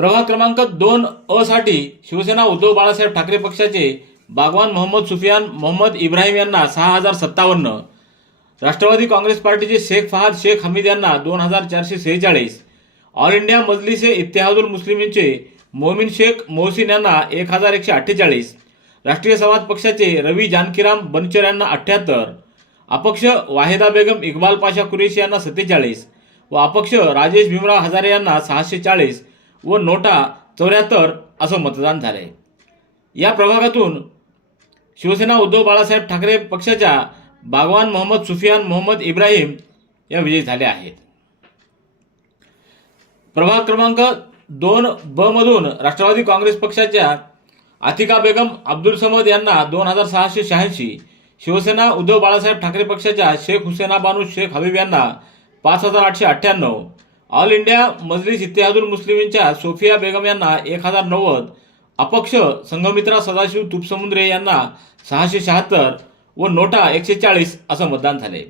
प्रभाग क्रमांक 2 साठी शिवसेना उद्धव बाळासाहेब ठाकरे पक्षाचे बागवान मोहम्मद सुफियान मोहम्मद इब्राहिम यांना 6057, राष्ट्रवादी काँग्रेस पार्टीचे शेख फहाद शेख हमीद यांना 2446, ऑल इंडिया मजलिस ए इत्तेहादुल मुस्लिमींचे मोमिन शेख मोहसिन यांना 1148, राष्ट्रीय समाज पक्षाचे रवी जानकीराम बनचर यांना 78, अपक्ष वाहिदा बेगम इक्बाल पाशा कुरेशी यांना 47 व अपक्ष राजेश भीमराव हजारे यांना 640 व नोटा 74 असं मतदान झाले। या प्रभागातून शिवसेना उद्धव बाळासाहेब ठाकरे पक्षाच्या बागवान मोहम्मद सुफियान मोहम्मद इब्राहिम या विजयी झाले आहेत। प्रभाग क्रमांक 2 मधून राष्ट्रवादी काँग्रेस पक्षाच्या आतिका बेगम अब्दुल समद यांना 2686, शिवसेना उद्धव बाळासाहेब ठाकरे पक्षाच्या शेख हुसेना बानू शेख हबीब यांना 5898, ऑल इंडिया मजलिस इत्तेहादुल मुस्लिमींच्या सोफिया बेगम यांना 1090, अपक्ष संघमित्रा सदाशिव तुपसमुद्रे यांना 676 व नोटा 140 असं मतदान झाले।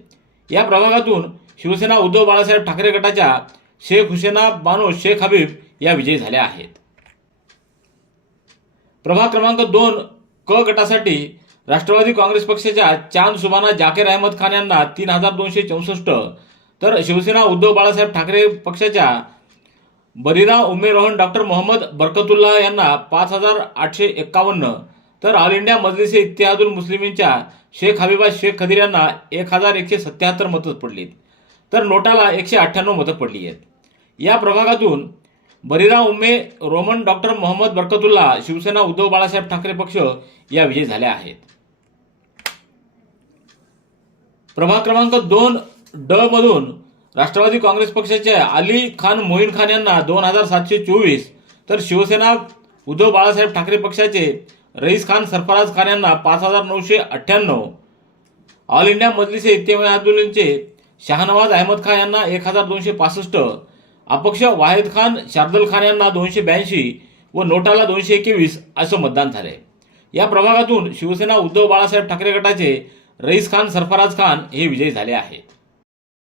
या प्रभागातून शिवसेना उद्धव बाळासाहेब ठाकरे गटाच्या शेख हुसेना बानो शेख हबीब या विजयी झाल्या आहेत। प्रभाग क्रमांक 2 क गटासाठी राष्ट्रवादी काँग्रेस पक्षाच्या चांद सुबाना जाकीर अहमद खान यांना 3264, तर शिवसेना उद्धव बाळासाहेब ठाकरे पक्षाच्या बरीरा उम्मे रोहन डॉक्टर मोहम्मद बरकतुल्लाह यांना 5851, तर ऑल इंडिया मजलिस ए इत्तेहादुल मुस्लिमींच्या शेख हबीबा शेख खदीर यांना 1177 मतं पडलीत, तर नोटाला 198 मतं पडली आहेत। या प्रभागातून बरीरा उम्मे रोमन डॉक्टर मोहम्मद बरकतुल्लाह शिवसेना उद्धव बाळासाहेब ठाकरे पक्ष या विजयी झाल्या आहेत। प्रभाग क्रमांक 2 ड मधून राष्ट्रवादी काँग्रेस पक्षाचे अली खान मोईन खान यांना 2724, तर शिवसेना उद्धव बाळासाहेब ठाकरे पक्षाचे रईस खान सरफराज खान यांना 5998, ऑल इंडिया मजलिस ए इत्तेहादुलचे शाहनवाज अहमद खान यांना 1265, अपक्ष वाहिद खान शार्दल खान यांना 282 व नोटाला 221 असं मतदान झाले। या प्रभागातून शिवसेना उद्धव बाळासाहेब ठाकरे गटाचे रईस खान सरफराज खान हे विजयी झाले आहेत।